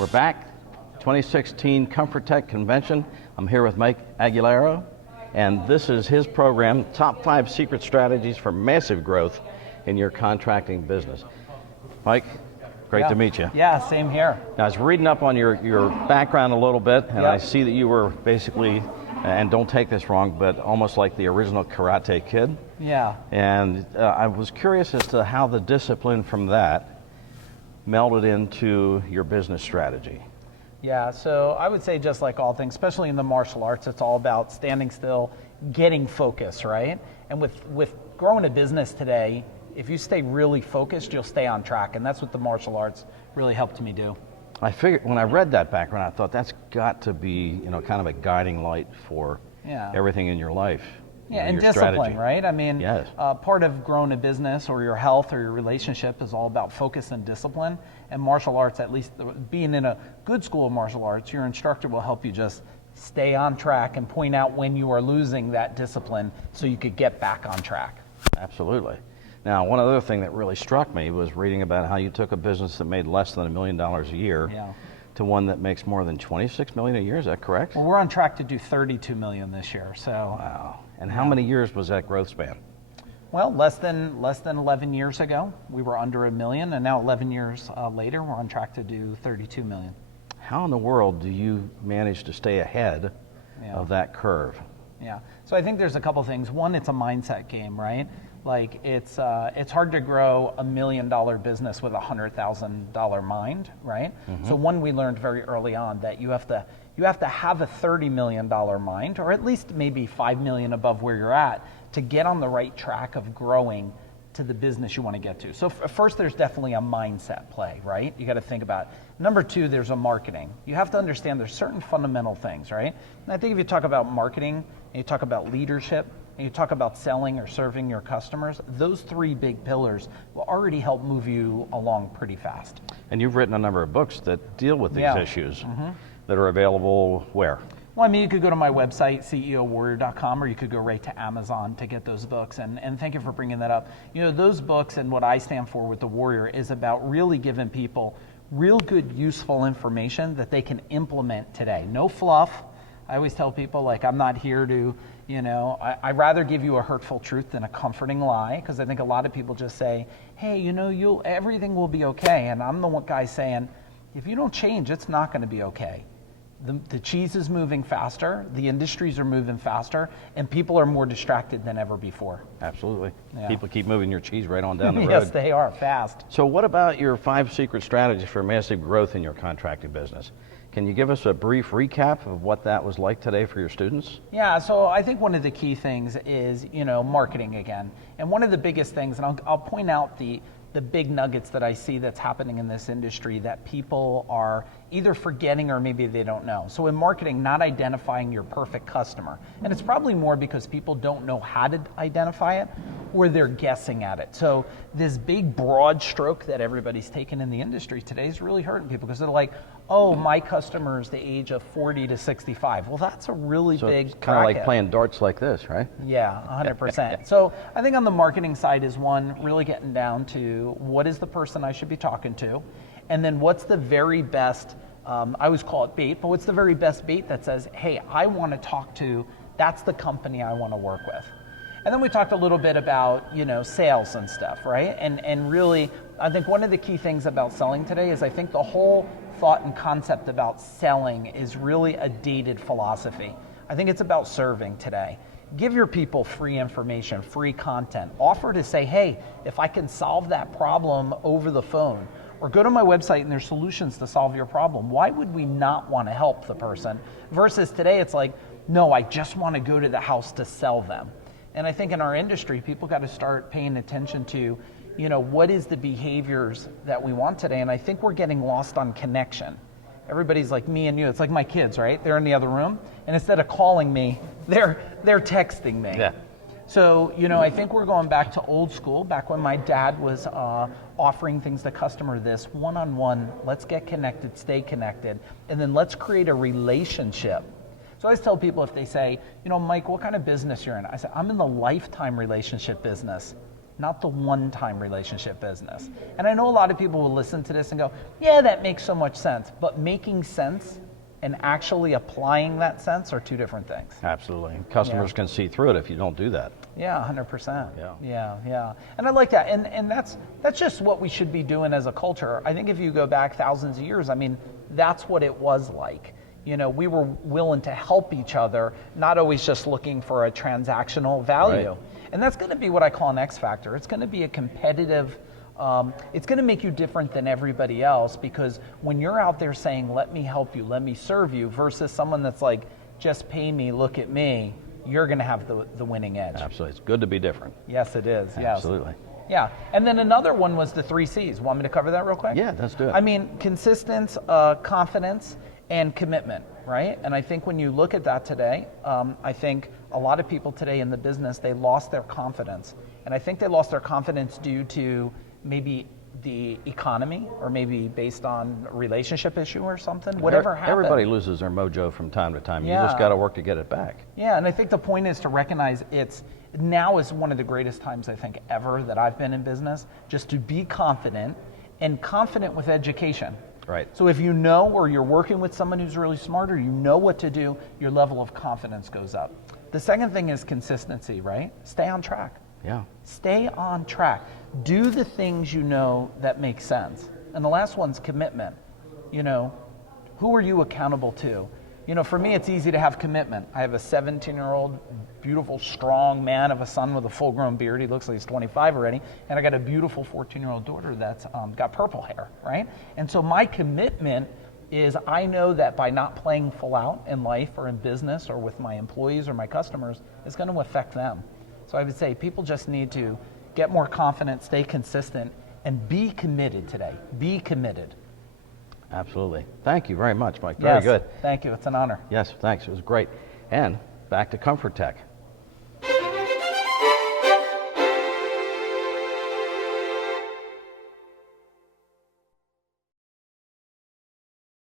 We're back, 2016 Comfortech Convention. I'm here with Mike Agugliaro, and this is his program, Top 5 Secret Strategies for Massive Growth in Your Contracting Business. Mike, great to meet you. Yeah, same here. Now, I was reading up on your background a little bit, and I see that you were basically, and don't take this wrong, but almost like the original Karate Kid. Yeah. And I was curious as to how the discipline from that melded into your business strategy. Yeah, so I would say just like all things, especially in the martial arts, it's all about standing still, getting focus, right? And with growing a business today, if you stay really focused, you'll stay on track, and that's what the martial arts really helped me do. I figured, when I read that background, I thought that's got to be, kind of a guiding light for everything in your life. Yeah, and your discipline, strategy. right? I mean, yes. Part of growing a business or your health or your relationship is all about focus and discipline. And martial arts, at least being in a good school of martial arts, your instructor will help you just stay on track and point out when you are losing that discipline so you could get back on track. Absolutely. Now, one other thing that really struck me was reading about how you took a business that made less than $1 million a year to one that makes more than $26 million a year. Is that correct? Well, we're on track to do $32 million this year. So. Wow. And how many years was that growth span? Well, less than 11 years ago, we were under $1 million, and now 11 years later, we're on track to do $32 million. How in the world do you manage to stay ahead of that curve? Yeah, so I think there's a couple things. One, it's a mindset game, right? Like it's hard to grow $1 million business with a $100,000 mind, right? Mm-hmm. So one, we learned very early on that you have to have a $30 million mind, or at least maybe $5 million above where you're at, to get on the right track of growing to the business you want to get to. So first, there's definitely a mindset play, right? You got to think about it. Number two, there's a marketing. You have to understand there's certain fundamental things, right? And I think if you talk about marketing, and you talk about leadership, and you talk about selling or serving your customers, those three big pillars will already help move you along pretty fast. And you've written a number of books that deal with these issues that are available where? Well, I mean, you could go to my website, ceowarrior.com, or you could go right to Amazon to get those books. And thank you for bringing that up. Those books and what I stand for with the Warrior is about really giving people real good, useful information that they can implement today. No fluff. I always tell people, like, I'm not here to, I'd rather give you a hurtful truth than a comforting lie, because I think a lot of people just say, hey, everything will be okay. And I'm the one guy saying, if you don't change, it's not going to be okay. The cheese is moving faster, the industries are moving faster, and people are more distracted than ever before. Absolutely. Yeah. People keep moving your cheese right on down the road. Yes, they are, fast. So what about your 5 secret strategies for massive growth in your contracting business? Can you give us a brief recap of what that was like today for your students? Yeah, so I think one of the key things is, marketing again. And one of the biggest things, and I'll point out the big nuggets that I see that's happening in this industry that people are either forgetting or maybe they don't know. So in marketing, not identifying your perfect customer. And it's probably more because people don't know how to identify it, or they're guessing at it. So this big broad stroke that everybody's taken in the industry today is really hurting people, because they're like, oh, my customer is the age of 40 to 65. Well, that's a really big it's kind of like playing darts like this, right? Yeah, 100%. So I think on the marketing side is one, really getting down to what is the person I should be talking to, and then what's the very best, I always call it bait, but what's the very best bait that says, hey, I want to talk to, that's the company I want to work with. And then we talked a little bit about, sales and stuff, right? And really, I think one of the key things about selling today is I think the whole thought and concept about selling is really a dated philosophy. I think it's about serving today. Give your people free information, free content. Offer to say, hey, if I can solve that problem over the phone, or go to my website and there's solutions to solve your problem, why would we not want to help the person? Versus today, it's like, no, I just want to go to the house to sell them. And I think in our industry, people got to start paying attention to, what is the behaviors that we want today? And I think we're getting lost on connection. Everybody's like me and you. It's like my kids, right? They're in the other room, and instead of calling me, they're texting me. Yeah. So, I think we're going back to old school, back when my dad was offering things to customer, this one-on-one, let's get connected, stay connected, and then let's create a relationship. So I always tell people, if they say, Mike, what kind of business you're in? I say, I'm in the lifetime relationship business. not the one-time relationship business. And I know a lot of people will listen to this and go, yeah, that makes so much sense. But making sense and actually applying that sense are two different things. Absolutely. Customers can see through it if you don't do that. Yeah, 100%. Yeah. Yeah. And I like that. And that's just what we should be doing as a culture. I think if you go back thousands of years, I mean, that's what it was like. You know, we were willing to help each other, not always just looking for a transactional value. Right. And that's going to be what I call an X factor. It's going to be a competitive, it's going to make you different than everybody else, because when you're out there saying, let me help you, let me serve you, versus someone that's like, just pay me, look at me, you're going to have the winning edge. Absolutely. It's good to be different. Yes, it is. Yes. Absolutely. Yeah. And then another one was the 3 C's. Want me to cover that real quick? Yeah, let's do it. I mean, consistence, confidence, and commitment, right? And I think when you look at that today, I think a lot of people today in the business, they lost their confidence. And I think they lost their confidence due to maybe the economy, or maybe based on a relationship issue or something, whatever happened. Everybody loses their mojo from time to time. Yeah. You just got to work to get it back. Yeah, and I think the point is to recognize now is one of the greatest times I think ever that I've been in business, just to be confident, and confident with education. Right. So if you know, or you're working with someone who's really smart, or you know what to do, your level of confidence goes up. The second thing is consistency, right? Stay on track. Yeah. Stay on track. Do the things you know that make sense. And the last one's commitment. You know, who are you accountable to? You know, for me, it's easy to have commitment. I have a 17-year-old, beautiful, strong man of a son with a full-grown beard. He looks like he's 25 already. And I got a beautiful 14-year-old daughter that's got purple hair, right? And so my commitment is, I know that by not playing full out in life or in business or with my employees or my customers, it's going to affect them. So I would say people just need to get more confident, stay consistent, and be committed today. Be committed. Absolutely. Thank you very much, Mike. Very good. Thank you. It's an honor. Yes, thanks. It was great. And back to Comfortech.